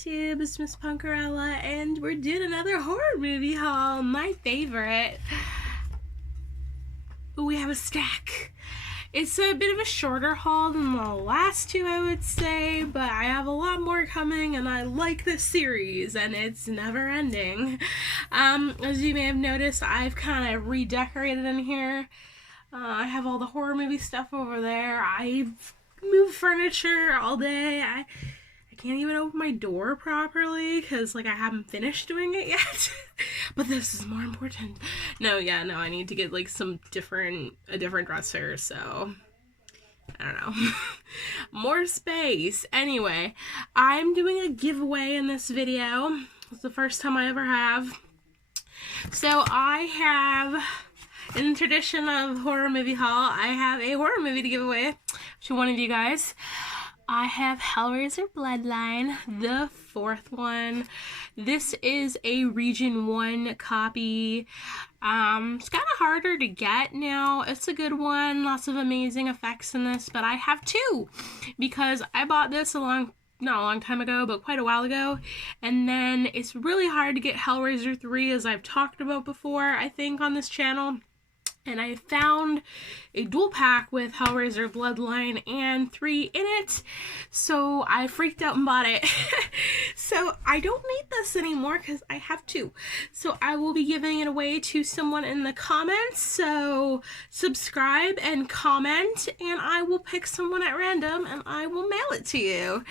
YouTube, it's Miss Punkerella, and we're doing another horror movie haul, my favorite. We have a stack. It's a bit of a shorter haul than the last two, I would say, but I have a lot more coming, and I like this series, and it's never ending. As you may have noticed, I've kind of redecorated in here. I have all the horror movie stuff over there. I've moved furniture all day. I can't even open my door properly because I haven't finished doing it yet. But this is more important. No, I need to get a different dresser, so I don't know. More space. Anyway, I'm doing a giveaway in this video. It's the first time I ever have. So I have, in tradition of horror movie haul, I have a horror movie to give away to one of you guys. I have Hellraiser Bloodline, the fourth one. This is a Region 1 copy. It's kind of harder to get now. It's a good one. Lots of amazing effects in this, but I have two because I bought this not a long time ago, but quite a while ago. And then it's really hard to get Hellraiser 3, as I've talked about before, I think, on this channel. And I found a dual pack with Hellraiser Bloodline and 3 in it, so I freaked out and bought it. So I don't need this anymore because I have two. So I will be giving it away to someone in the comments, so subscribe and comment, and I will pick someone at random and I will mail it to you.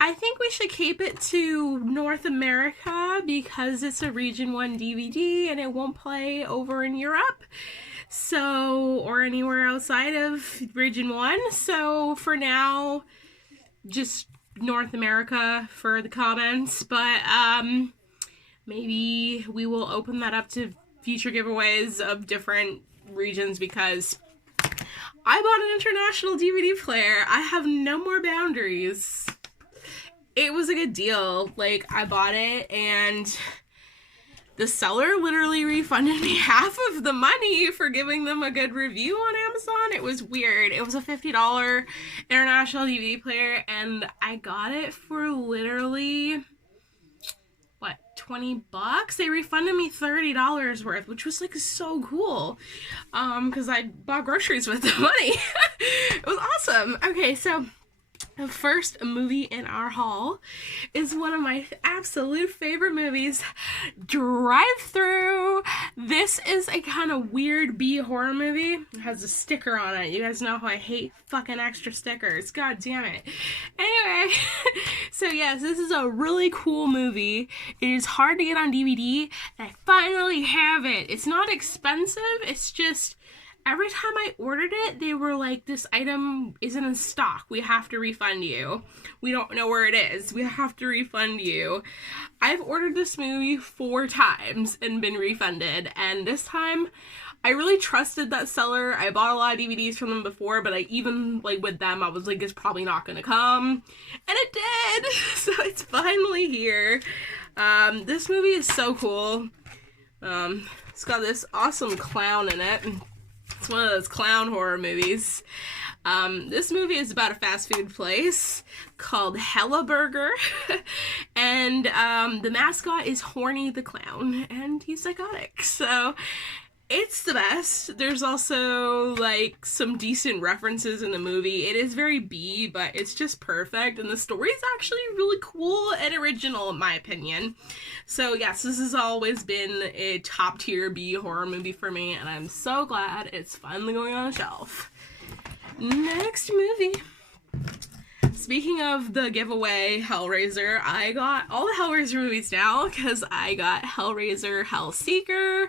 I think we should keep it to North America because it's a Region 1 DVD and it won't play over in Europe, or anywhere outside of Region 1. So for now, just North America for the comments, but maybe we will open that up to future giveaways of different regions because I bought an international DVD player. I have no more boundaries. It was a good deal. I bought it and the seller literally refunded me half of the money for giving them a good review on Amazon. It was weird. It was a $50 international DVD player and I got it for literally, what, 20 bucks? They refunded me $30 worth, which was so cool. Because I bought groceries with the money. It was awesome. Okay, so the first movie in our haul is one of my absolute favorite movies, Drive Through. This is a kind of weird B horror movie. It has a sticker on it. You guys know how I hate fucking extra stickers. God damn it. Anyway, so yes, this is a really cool movie. It is hard to get on DVD, and I finally have it. It's not expensive. It's just every time I ordered it, they were like, this item isn't in stock. We have to refund you. We don't know where it is. We have to refund you. I've ordered this movie 4 times and been refunded. And this time, I really trusted that seller. I bought a lot of DVDs from them before, but with them, I was like, it's probably not going to come. And it did. So it's finally here. This movie is so cool. It's got this awesome clown in it. It's one of those clown horror movies. This movie is about a fast food place called Hella Burger. And the mascot is Horny the Clown. And he's psychotic. So it's the best. There's also some decent references in the movie. It is very B, but it's just perfect. And the story is actually really cool and original in my opinion. So yes, this has always been a top tier B horror movie for me, and I'm so glad it's finally going on a shelf. Next movie. Speaking of the giveaway Hellraiser, I got all the Hellraiser movies now because I got Hellraiser Hellseeker.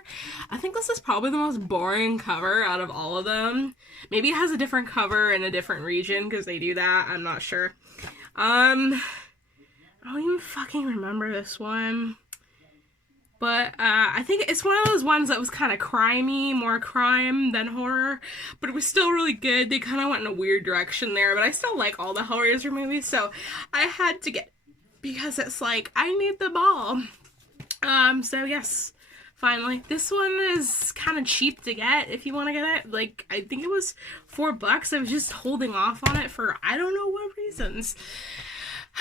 I think this is probably the most boring cover out of all of them. Maybe it has a different cover in a different region because they do that. I'm not sure. I don't even fucking remember this one. But I think it's one of those ones that was kind of crimey, more crime than horror, but it was still really good. They kind of went in a weird direction there, but I still like all the Hellraiser movies, so I had to get it because it's I need them all. So yes, finally. This one is kind of cheap to get if you want to get it. I think it was $4. I was just holding off on it for I don't know what reasons.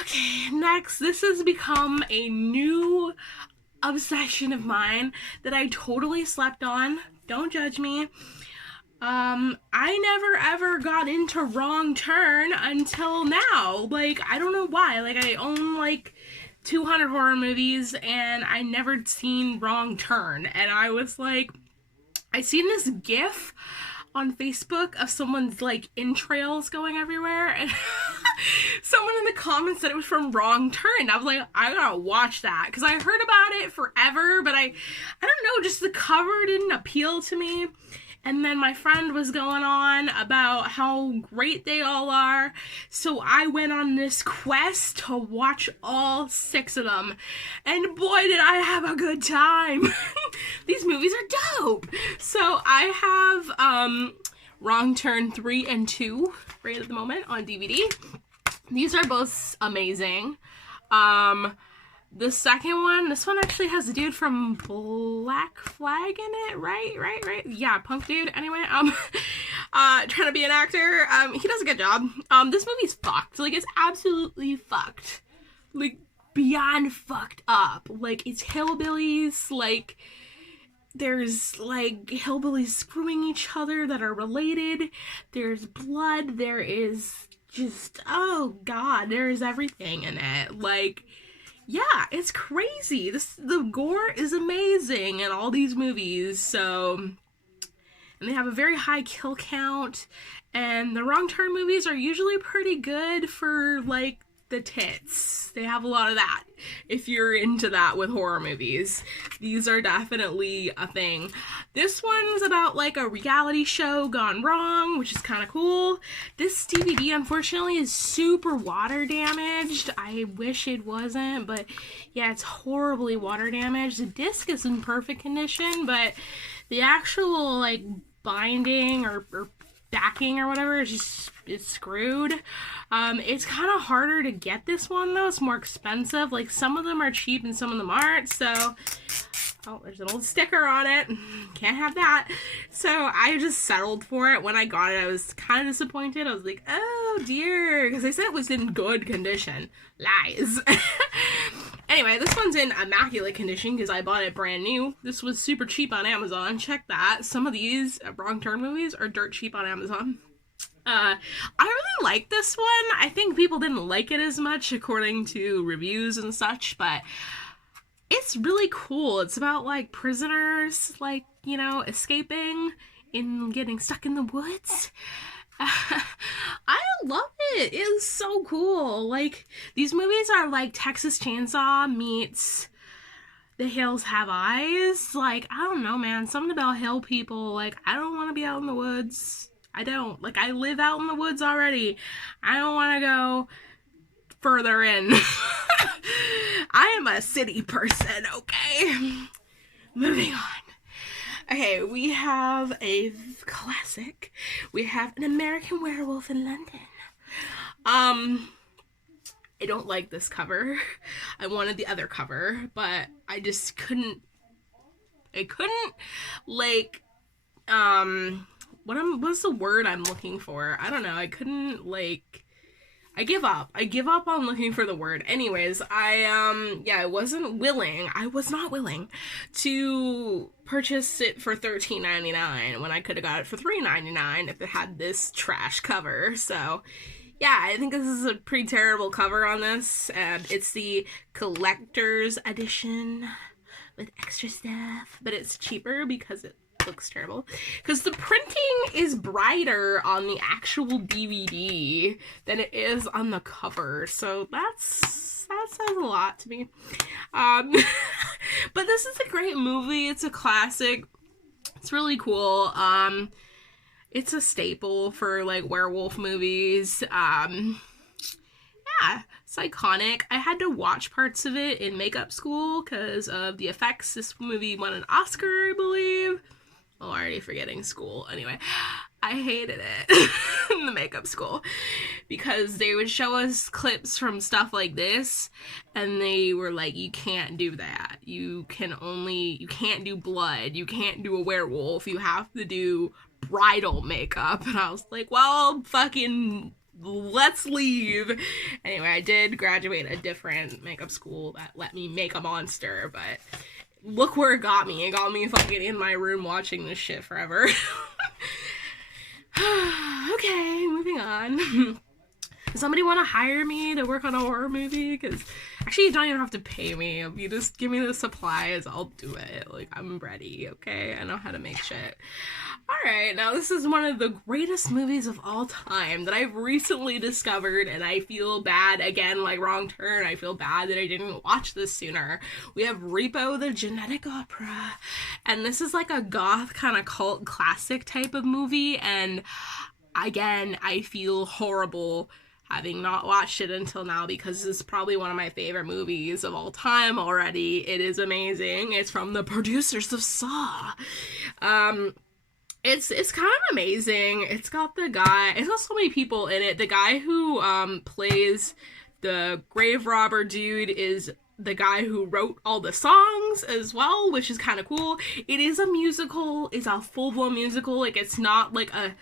Okay, next, this has become a new obsession of mine that I totally slept on. Don't judge me. I never ever got into Wrong Turn until now. Like, I don't know why. Like, I own like 200 horror movies and I never seen Wrong Turn. And I was like, I seen this GIF on Facebook of someone's like entrails going everywhere, and someone in the comments said it was from Wrong Turn. I was like, I gotta watch that because I heard about it forever, but I don't know, just the cover didn't appeal to me. And then my friend was going on about how great they all are. So I went on this quest to watch all 6 of them. And boy, did I have a good time. These movies are dope. So I have Wrong Turn 3 and 2 right at the moment on DVD. These are both amazing. The second one, this one actually has a dude from Black Flag in it, right? Yeah, punk dude. Anyway, trying to be an actor. He does a good job. This movie's fucked. Like, it's absolutely fucked. Like, beyond fucked up. Like, it's hillbillies. Like, there's, like, hillbillies screwing each other that are related. There's blood. There is just, oh God, there's everything in it. Like, yeah, it's crazy. The gore is amazing in all these movies. So, and they have a very high kill count. And the Wrong Turn movies are usually pretty good for, like, the tits. They have a lot of that. If you're into that with horror movies, these are definitely a thing. This one's about like a reality show gone wrong, which is kind of cool. This DVD unfortunately is super water damaged. I wish it wasn't, but yeah, it's horribly water damaged. The disc is in perfect condition, but the actual like binding or backing or whatever is just, it's screwed. It's kind of harder to get this one though. It's more expensive. Like, some of them are cheap and some of them aren't. So, oh, there's an old sticker on it. Can't have that. So I just settled for it. When I got it, I was kind of disappointed. I was like, oh dear, because they said it was in good condition. Lies. Anyway, this one's in immaculate condition because I bought it brand new. This was super cheap on Amazon. Check that. Some of these Wrong Turn movies are dirt cheap on Amazon. I really like this one. I think people didn't like it as much according to reviews and such, but it's really cool. It's about, like, prisoners, like, you know, escaping and getting stuck in the woods. I love it. It's so cool. Like, these movies are like Texas Chainsaw meets The Hills Have Eyes. Like, I don't know, man. Something about hill people. Like, I don't want to be out in the woods. I don't. Like, I live out in the woods already. I don't want to go further in. I am a city person, okay? Moving on. Okay, we have a classic. We have An American Werewolf in London. I don't like this cover. I wanted the other cover, but I just couldn't, like, what's the word I'm looking for? I don't know. I couldn't, like, I give up. I give up on looking for the word. Anyways, I was not willing to purchase it for $13.99 when I could have got it for $3.99 if it had this trash cover. So, yeah, I think this is a pretty terrible cover on this, and it's the collector's edition with extra stuff, but it's cheaper because it looks terrible, because the printing is brighter on the actual DVD than it is on the cover, so that says a lot to me. But this is a great movie. It's a classic. It's really cool. It's a staple for, like, werewolf movies. Yeah, it's iconic. I had to watch parts of it in makeup school because of the effects. This movie won an Oscar, I believe. I'm already forgetting school. Anyway, I hated it in the makeup school because they would show us clips from stuff like this and they were like, you can't do that. You can't do blood. You can't do a werewolf. You have to do bridal makeup. And I was like, well, fucking let's leave. Anyway, I did graduate a different makeup school that let me make a monster, but look where it got me. It got me fucking in my room watching this shit forever. Okay, moving on. Does somebody want to hire me to work on a horror movie? Because actually, you don't even have to pay me. If you just give me the supplies, I'll do it. Like, I'm ready, okay? I know how to make shit. Alright, now this is one of the greatest movies of all time that I've recently discovered, and I feel bad, again, like Wrong Turn, I feel bad that I didn't watch this sooner. We have Repo the Genetic Opera, and this is like a goth kind of cult classic type of movie, and again, I feel horrible having not watched it until now because this is probably one of my favorite movies of all time already. It is amazing. It's from the producers of Saw. It's kind of amazing. It's got the guy, it's got so many people in it. The guy who plays the grave robber dude is the guy who wrote all the songs as well, which is kind of cool. It is a musical. It's a full-blown musical. Like, it's not like a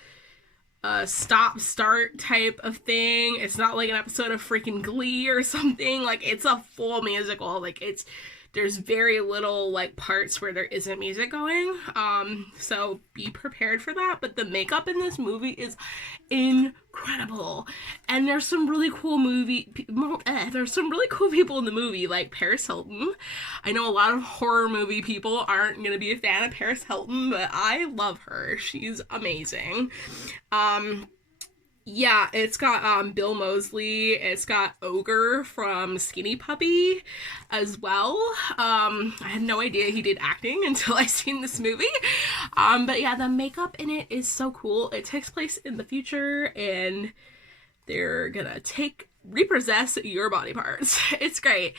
stop-start type of thing. It's not like an episode of freaking Glee or something. Like, it's a full musical. Like, there's very little, like, parts where there isn't music going. So be prepared for that. But the makeup in this movie is incredible. And there's some really cool there's some really cool people in the movie, like Paris Hilton. I know a lot of horror movie people aren't going to be a fan of Paris Hilton, but I love her. She's amazing. Yeah, it's got Bill Moseley. It's got Ogre from Skinny Puppy as well. I had no idea he did acting until I seen this movie. But yeah, the makeup in it is so cool. It takes place in the future, and they're gonna repossess your body parts. It's great.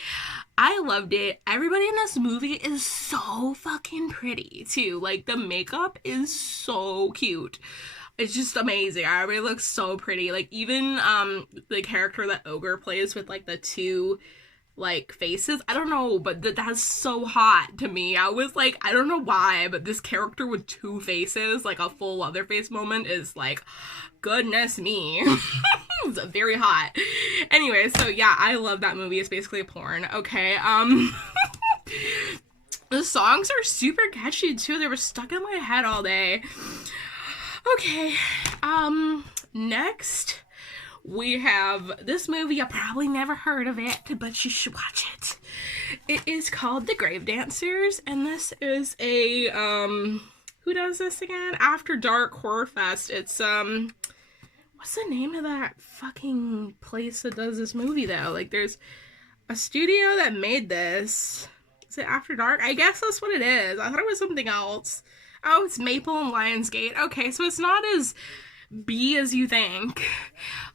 I loved it. Everybody in this movie is so fucking pretty too. Like, the makeup is so cute. It's just amazing. Everybody looks so pretty. Like, even the character that Ogre plays with, like, the two, like, faces. I don't know, but that's so hot to me. I was like, I don't know why, but this character with two faces, like a full Leatherface moment, is like, goodness me. It's very hot. Anyway, so yeah, I love that movie. It's basically a porn. Okay, the songs are super catchy too. They were stuck in my head all day. Okay, next we have this movie. You probably never heard of it, but you should watch it. It is called The Grave Dancers, and this is a, who does this again? After Dark Horror Fest. It's, what's the name of that fucking place that does this movie, though? Like, there's a studio that made this. Is it After Dark? I guess that's what it is. I thought it was something else. Oh, it's Maple and Lionsgate. Okay, so it's not as B as you think.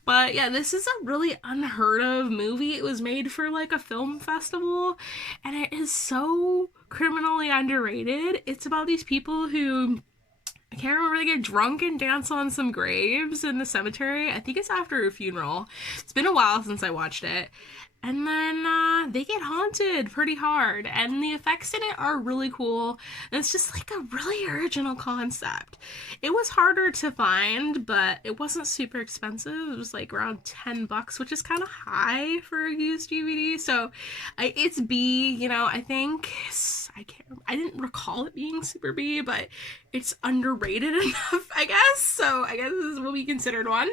But yeah, this is a really unheard of movie. It was made for like a film festival, and it is so criminally underrated. It's about these people who, I can't remember, they get drunk and dance on some graves in the cemetery. I think it's after a funeral. It's been a while since I watched it. And then they get haunted pretty hard, and the effects in it are really cool. And it's just like a really original concept. It was harder to find, but it wasn't super expensive. It was like around $10, which is kind of high for a used DVD. So it's B, you know. I think I didn't recall it being super B, but it's underrated enough, I guess. So I guess this will be considered one.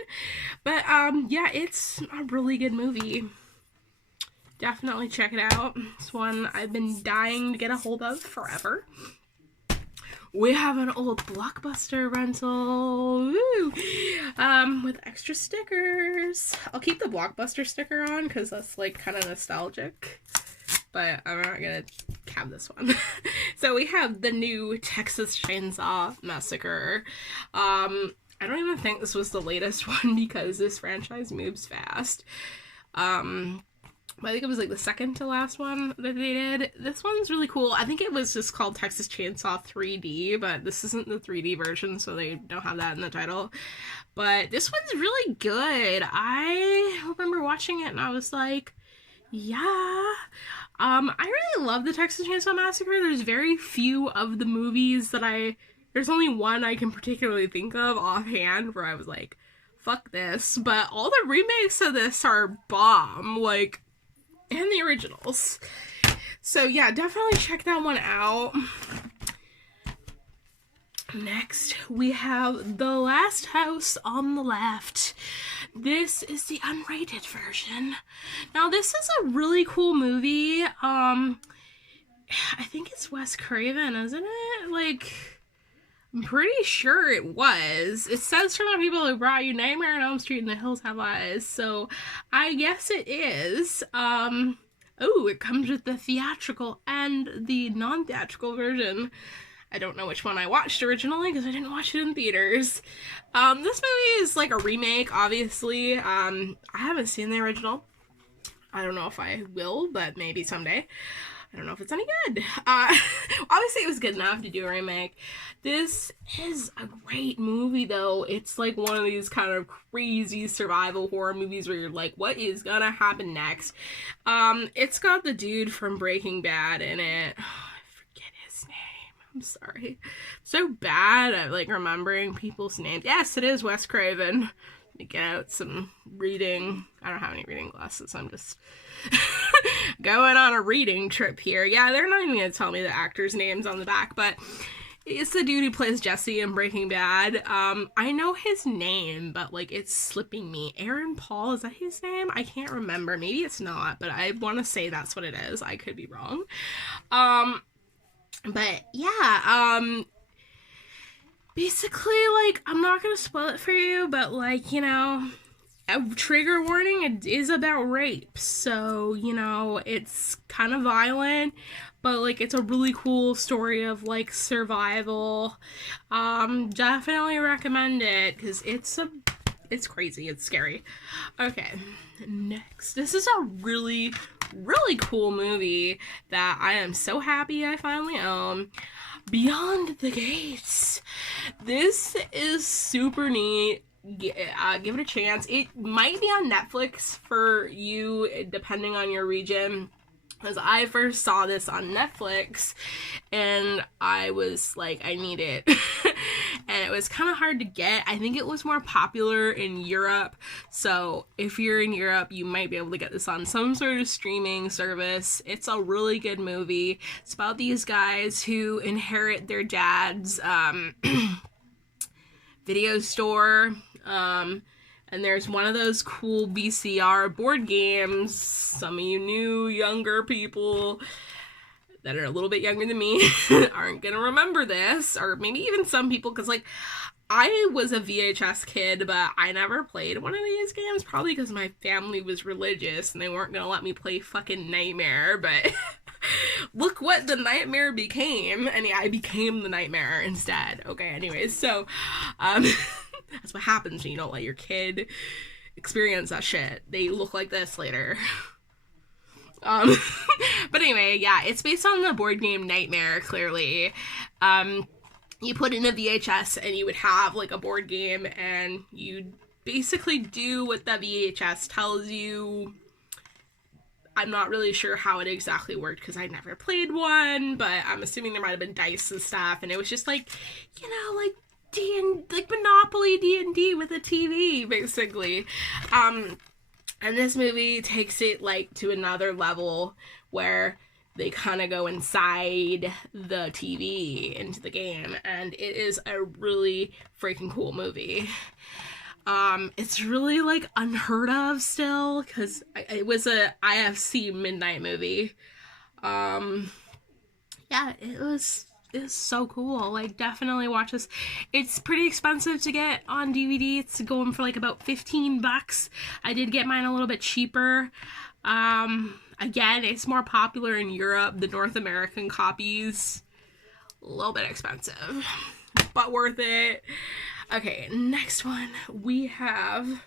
But yeah, it's a really good movie. Definitely check it out. It's one I've been dying to get a hold of forever. We have an old Blockbuster rental, woo! With extra stickers. I'll keep the Blockbuster sticker on because that's like kind of nostalgic, but I'm not gonna have this one. So we have the new Texas Chainsaw Massacre. I don't even think this was the latest one because this franchise moves fast. I think it was like the second to last one that they did. This one's really cool. I think it was just called Texas Chainsaw 3D, but this isn't the 3D version, so they don't have that in the title. But this one's really good. I remember watching it and I was like, yeah. I really love the Texas Chainsaw Massacre. There's very few of the movies that there's only one I can particularly think of offhand where I was like, fuck this, but all the remakes of this are bomb, like, and the originals. So yeah, definitely check that one out. Next, we have The Last House on the Left. This is the unrated version. Now, this is a really cool movie. I think it's Wes Craven, isn't it? Like, I'm pretty sure it was. It says from the people who brought you Nightmare on Elm Street and The Hills Have Eyes, so I guess it is. Oh, it comes with the theatrical and the non-theatrical version. I don't know which one I watched originally because I didn't watch it in theaters. This movie is like a remake, obviously. I haven't seen the original. I don't know if I will, but maybe someday. I don't know if it's any good. Obviously, it was good enough to do a remake. This is a great movie, though. It's like one of these kind of crazy survival horror movies where you're like, what is gonna happen next? It's got the dude from Breaking Bad in it. I'm sorry. So bad at, like, remembering people's names. Yes, it is Wes Craven. Let me get out some reading. I don't have any reading glasses. I'm just going on a reading trip here. Yeah, they're not even going to tell me the actors' names on the back, but it's the dude who plays Jesse in Breaking Bad. I know his name, but, like, it's slipping me. Aaron Paul, is that his name? I can't remember. Maybe it's not, but I want to say that's what it is. I could be wrong. But yeah, basically, like, I'm not gonna spoil it for you, but, like, you know, a trigger warning, it is about rape, so, you know, it's kind of violent, but, like, it's a really cool story of, like, survival. Definitely recommend it, because it's crazy, it's scary. Okay, next, this is a really cool movie that I am so happy I finally own. Beyond the Gates. This is super neat. Give it a chance. It might be on Netflix for you, depending on your region. Because I first saw this on Netflix, and I was like, I need it. And it was kind of hard to get. I think it was more popular in Europe. So if you're in Europe, you might be able to get this on some sort of streaming service. It's a really good movie. It's about these guys who inherit their dad's video store. And there's one of those cool VCR board games. Some of you new, younger people that are a little bit younger than me aren't gonna remember this. Or maybe even some people, because, like, I was a VHS kid, but I never played one of these games. Probably because my family was religious and they weren't gonna let me play fucking Nightmare. But look what the Nightmare became. And yeah, I became the Nightmare instead. Okay, anyways, so, that's what happens when you don't let your kid experience that shit. They look like this later. But anyway, yeah, it's based on the board game Nightmare, clearly. You put in a VHS and you would have, like, a board game, and you'd basically do what the VHS tells you. I'm not really sure how it exactly worked because I never played one, but I'm assuming there might have been dice and stuff, and it was just like, you know, like, like Monopoly D&D with a TV, basically. And this movie takes it, like, to another level where they kind of go inside the TV into the game, and it is a really freaking cool movie. It's really, like, unheard of still, because it was a IFC midnight movie. Yeah, it's so cool. Like, definitely watch this. It's pretty expensive to get on DVD. It's going for, like, about $15. I did get mine a little bit cheaper. Again, it's more popular in Europe. The North American copies, a little bit expensive, but worth it. Okay, next one, we have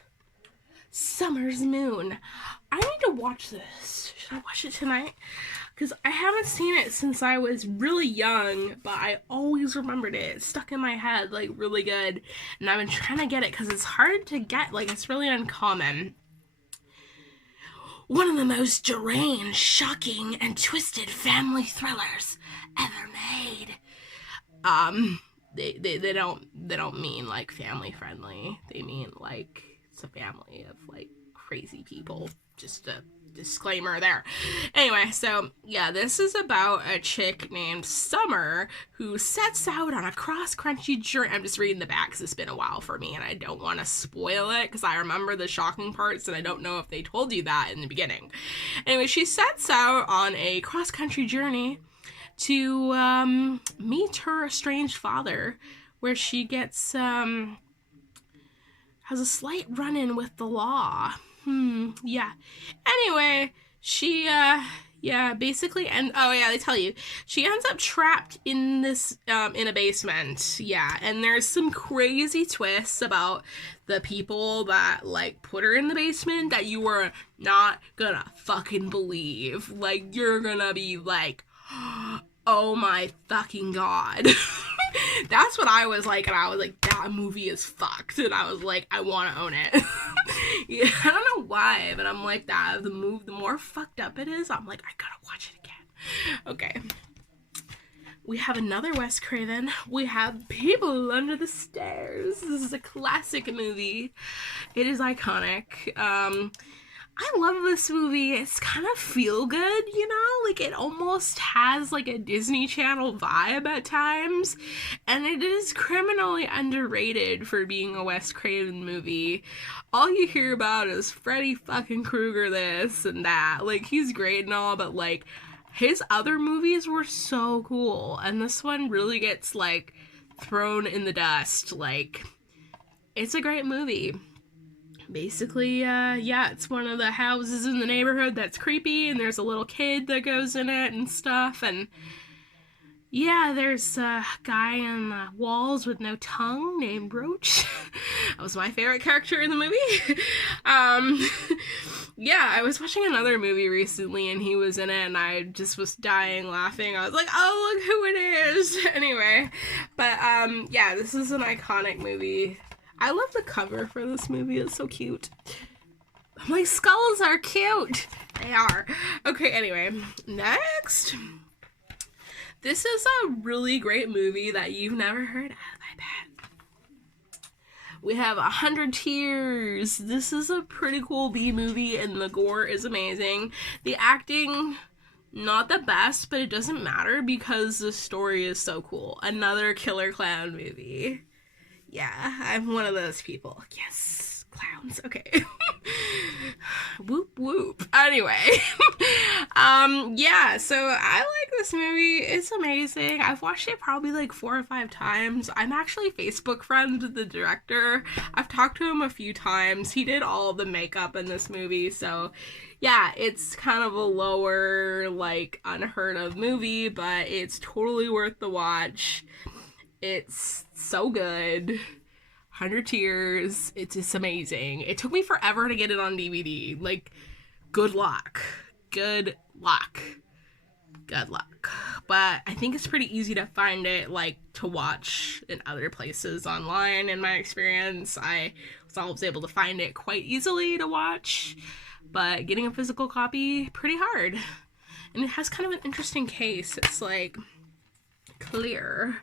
Summer's Moon. I need to watch this. Should I watch it tonight? Because I haven't seen it since I was really young, but I always remembered it. It's stuck in my head, like, really good. And I've been trying to get it because it's hard to get. Like, it's really uncommon. One of the most deranged, shocking, and twisted family thrillers ever made. They don't mean, like, family friendly. They mean, like, It's a family of like crazy people. Just a disclaimer there. Anyway, so yeah, this is about a chick named Summer who sets out on a cross-country journey. I'm just reading the back because it's been a while for me and I don't want to spoil it because I remember the shocking parts and I don't know if they told you that in the beginning. Anyway, she sets out on a cross-country journey to meet her estranged father, where she gets has a slight run-in with the law. Yeah. Anyway, she, basically, and, oh yeah, they tell you, she ends up trapped in this, in a basement, yeah, and there's some crazy twists about the people that, like, put her in the basement that you were not gonna fucking believe. Like, you're gonna be like, oh my fucking god. That's what I was like, and I was like, that movie is fucked, and I was like, I want to own it. Yeah, I don't know why, but I'm like that. The more fucked up it is, I'm like, I gotta watch it again. Okay. We have another Wes Craven. We have People Under the Stairs. This is a classic movie. It is iconic. I love this movie. It's kind of feel good, you know? Like, it almost has, like, a Disney Channel vibe at times. And it is criminally underrated for being a Wes Craven movie. All you hear about is Freddy fucking Krueger this and that. Like, he's great and all, but, like, his other movies were so cool. And this one really gets, like, thrown in the dust. Like, it's a great movie. Basically, it's one of the houses in the neighborhood that's creepy, and there's a little kid that goes in it and stuff, and yeah, there's a guy on the walls with no tongue named Roach. That was my favorite character in the movie. Yeah, I was watching another movie recently, and he was in it, and I just was dying laughing. I was like, oh, look who it is! Anyway, but, yeah, this is an iconic movie. I love the cover for this movie. It's so cute. My skulls are cute. They are. Okay, anyway. Next. This is a really great movie that you've never heard of, I bet. We have 100 Tears. This is a pretty cool B movie, and the gore is amazing. The acting, not the best, but it doesn't matter because the story is so cool. Another killer clown movie. Yeah, I'm one of those people. Yes, clowns. Okay. Whoop whoop. Anyway, yeah, so I like this movie. It's amazing. I've watched it probably like 4 or 5 times. I'm actually Facebook friends with the director. I've talked to him a few times. He did all of the makeup in this movie, so yeah, it's kind of a lower, like, unheard of movie, but it's totally worth the watch. It's so good. 100 Tears. It's just amazing. It took me forever to get it on DVD. Like, good luck. Good luck. Good luck. But I think it's pretty easy to find it, like, to watch in other places online. In my experience, I was always able to find it quite easily to watch. But getting a physical copy, pretty hard. And it has kind of an interesting case. It's, like, clear.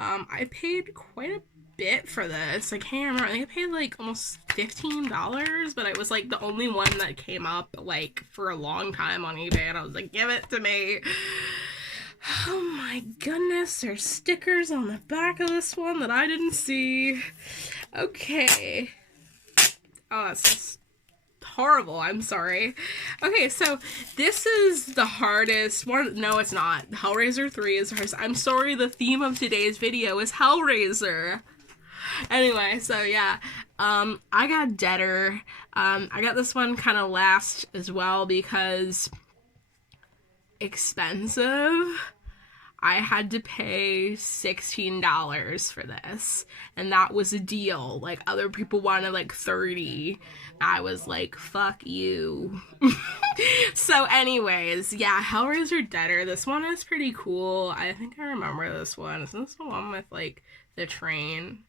I paid quite a bit for this. I can't remember. I think I paid like almost $15, but it was like the only one that came up like for a long time on eBay, and I was like, give it to me. Oh my goodness, there's stickers on the back of this one that I didn't see. Okay. Oh, that's just horrible. I'm sorry. Okay, so this is the hardest one. No, it's not. Hellraiser 3 is the hardest. I'm sorry, the theme of today's video is Hellraiser. Anyway, so yeah, I got Deader. I got this one kind of last as well because expensive. I had to pay $16 for this, and that was a deal. Like, other people wanted like $30. I was like, fuck you. So anyways, yeah, Hellraiser Deader. This one is pretty cool. I think I remember this one. Is this the one with like the train?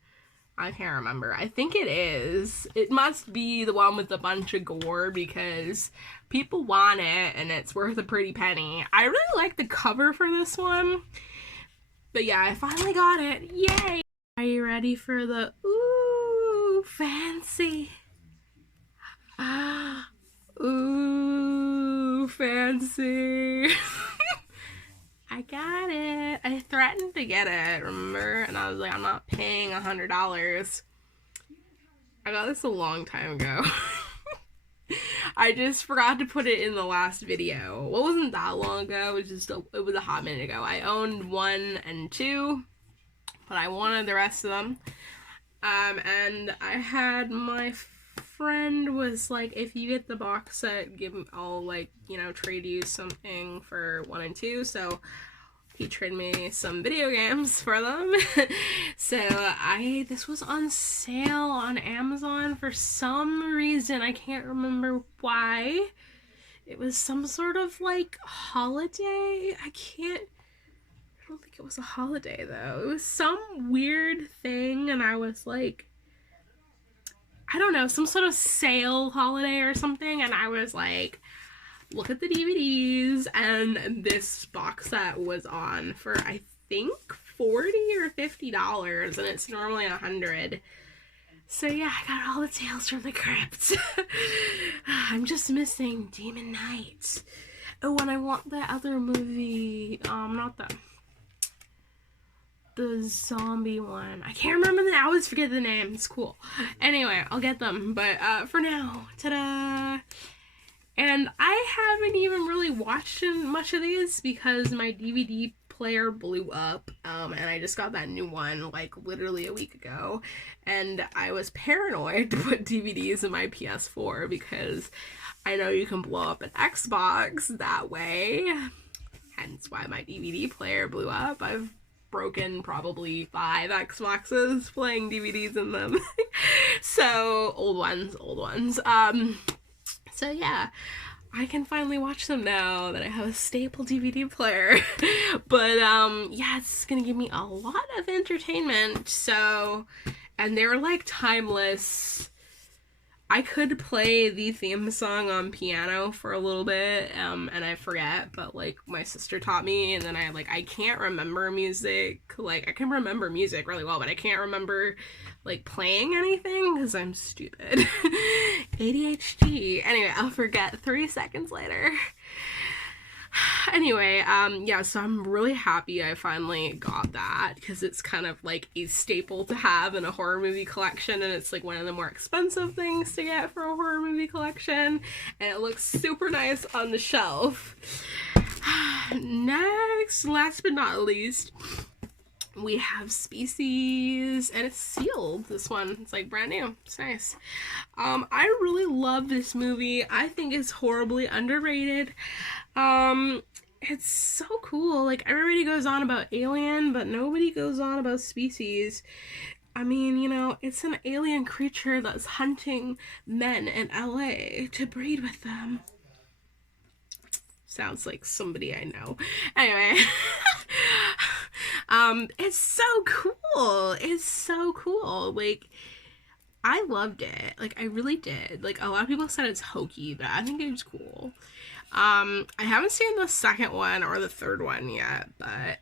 I can't remember. I think it is. It must be the one with a bunch of gore because people want it and it's worth a pretty penny. I really like the cover for this one. But yeah, I finally got it. Yay! Are you ready for the ooh fancy Ooh, fancy. I got it. I threatened to get it, remember? And I was like, I'm not paying $100. I got this a long time ago. I just forgot to put it in the last video. Well, it wasn't that long ago. It was a hot minute ago. I owned 1 and 2, but I wanted the rest of them. And I had my friend was like, if you get the box set, I'll like, you know, trade you something for 1 and 2. So he traded me some video games for them. So this was on sale on Amazon for some reason. I can't remember why. It was some sort of like holiday. I don't think it was a holiday though. It was some weird thing, and I was like, I don't know, some sort of sale holiday or something, and I was like, look at the DVDs, and this box set was on for I think $40 or $50, and it's normally $100. So yeah, I got all the Tales from the Crypt. I'm just missing Demon Knight. Oh, and I want that other movie, not the zombie one. I can't remember I always forget the name. It's cool. Anyway, I'll get them, but for now, ta-da! And I haven't even really watched much of these because my DVD player blew up, and I just got that new one like literally a week ago, and I was paranoid to put DVDs in my PS4 because I know you can blow up an Xbox that way, hence why my DVD player blew up. I've broken probably 5 Xboxes playing DVDs in them. So old ones. So yeah, I can finally watch them now that I have a staple DVD player. But yeah, it's gonna give me a lot of entertainment. So, and they're like timeless. I could play the theme song on piano for a little bit, and I forget, but like my sister taught me, and then I can't remember music. Like I can remember music really well, but I can't remember like playing anything because I'm stupid. ADHD. Anyway, I'll forget 3 seconds later. Anyway, yeah, so I'm really happy I finally got that because it's kind of like a staple to have in a horror movie collection, and it's like one of the more expensive things to get for a horror movie collection, and it looks super nice on the shelf. Next, last but not least, we have Species, and it's sealed. This one, it's like brand new. It's nice. I really love this movie. I think it's horribly underrated. It's so cool. Like everybody goes on about Alien, but nobody goes on about Species. I mean, you know, it's an alien creature that's hunting men in LA to breed with them. Sounds like somebody I know. Anyway. It's so cool. It's so cool. Like, I loved it. Like, I really did. Like, a lot of people said it's hokey, but I think it was cool. I haven't seen the second one or the third one yet, but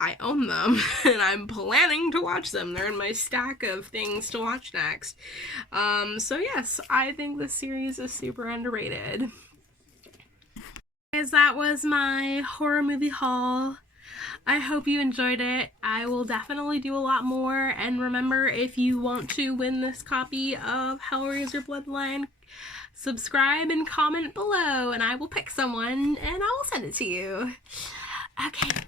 I own them, and I'm planning to watch them. They're in my stack of things to watch next. So yes, I think this series is super underrated. Guys, that was my horror movie haul. I hope you enjoyed it. I will definitely do a lot more, and remember, if you want to win this copy of Hellraiser Bloodline, subscribe and comment below, and I will pick someone, and I will send it to you. Okay,